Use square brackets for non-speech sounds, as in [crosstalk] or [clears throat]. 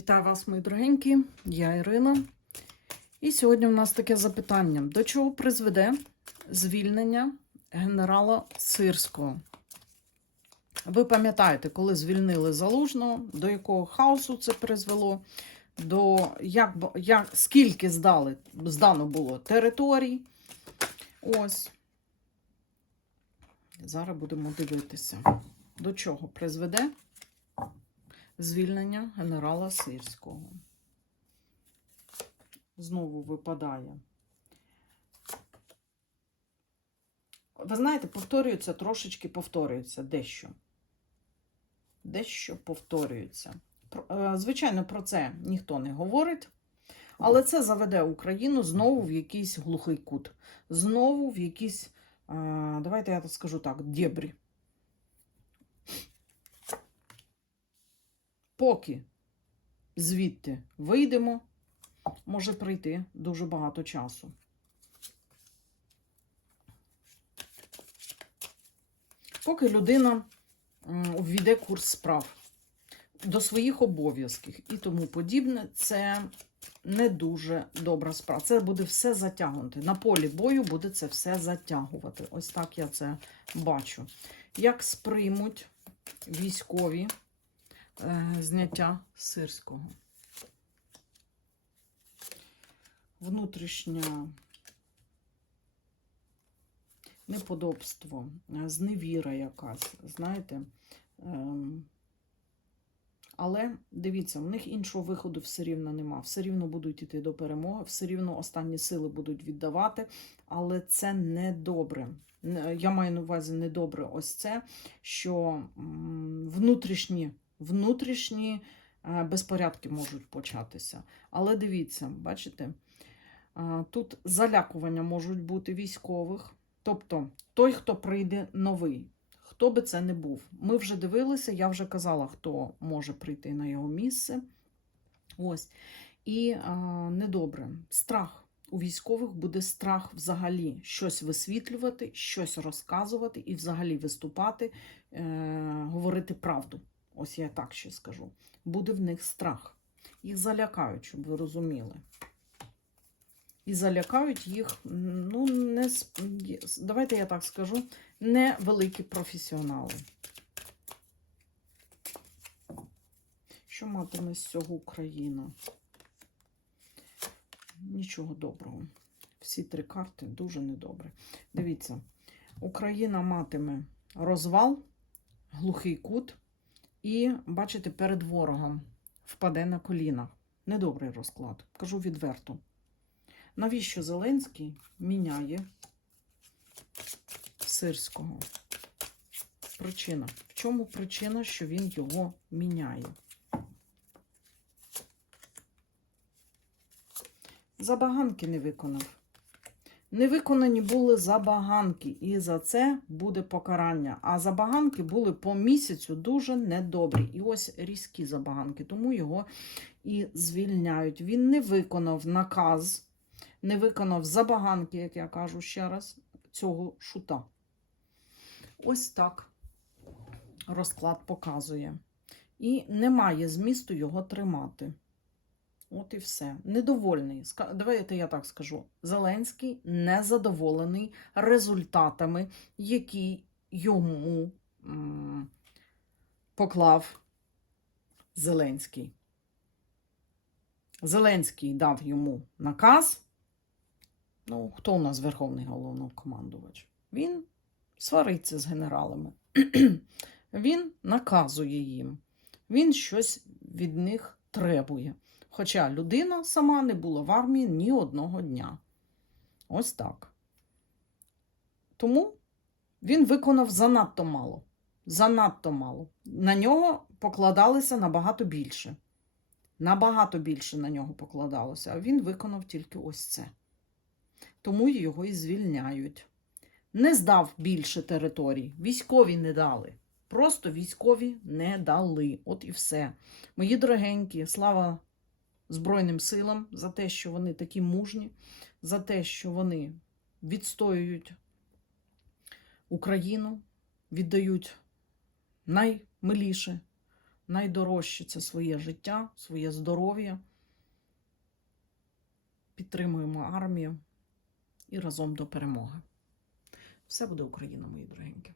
Вітаю вас, мої дорогенькі, я Ірина. І сьогодні у нас таке запитання: до чого призведе звільнення генерала Сирського? Ви пам'ятаєте, коли звільнили Залужного, до якого хаосу це призвело, до як, як, скільки здали, здано було територій. Ось. Зараз будемо дивитися, до чого призведе звільнення генерала Сирського. Знову випадає. Ви знаєте, повторюється, трошечки повторюється дещо. Дещо повторюється. Е, Звичайно, про це ніхто не говорить, але це заведе Україну знову в якийсь глухий кут. Знову в якісь, е, давайте я скажу так, дєбрі. Поки звідти вийдемо, може прийти дуже багато часу. Поки людина ввійде курс справ до своїх обов'язків і тому подібне, це не дуже добра справа. Це буде все затягнути. На полі бою буде це все затягувати. Ось так я це бачу. Як сприймуть військові зняття сирського. Внутрішня неподобство, е, зневіра якась, знаєте. Ем, але дивіться, в них іншого виходу все рівно нема. Все рівно будуть йти до перемоги, все рівно останні сили будуть віддавати, але це не добре. Я маю на увазі недобре ось це, що внутрішні, внутрішні е, безпорядки можуть початися. Але дивіться, бачите, тут залякування можуть бути військових. Тобто той, хто прийде новий, хто би це не був. Ми вже дивилися, я вже казала, хто може прийти на його місце. Ось. І а, недобре. Страх. У військових буде страх взагалі щось висвітлювати, щось розказувати і взагалі виступати, е, говорити правду. Ось я так ще скажу. Буде в них страх. Їх залякають, щоб ви розуміли. І залякають їх, ну, не, давайте я так скажу, не великі професіонали. Що матиме з цього Україна? Нічого доброго. Всі три карти дуже недобре. Дивіться, Україна матиме розвал, глухий кут, і, бачите, перед ворогом впаде на колінах. Недобрий розклад. Кажу відверто. Навіщо Зеленський міняє Сирського? Причина. В чому причина, що він його міняє? Забаганки не виконав. Не виконані були забаганки, і за це буде покарання. А забаганки були по місяцю дуже недобрі. І ось різкі забаганки, тому його і звільняють. Він не виконав наказ, не виконав забаганки, як я кажу ще раз, цього шута. Ось так розклад показує. І немає змісту його тримати. От і все. Недовольний. Давайте я так скажу. Зеленський незадоволений результатами, які йому м, поклав Зеленський. Зеленський дав йому наказ. Ну, хто у нас верховний головнокомандувач? Він свариться з генералами. [clears throat] Він наказує їм. Він щось від них требує. Хоча людина сама не була в армії ні одного дня. Ось так. Тому він виконав занадто мало. Занадто мало. На нього покладалися набагато більше. Набагато більше на нього покладалося, а він виконав тільки ось це. Тому його і звільняють. Не здав більше територій. Військові не дали. Просто військові не дали. От і все. Мої дорогенькі, слава Збройним силам за те, що вони такі мужні, за те, що вони відстоюють Україну, віддають наймиліше, найдорожче це своє життя, своє здоров'я. Підтримуємо армію і разом до перемоги. Все буде Україна, мої дорогенькі.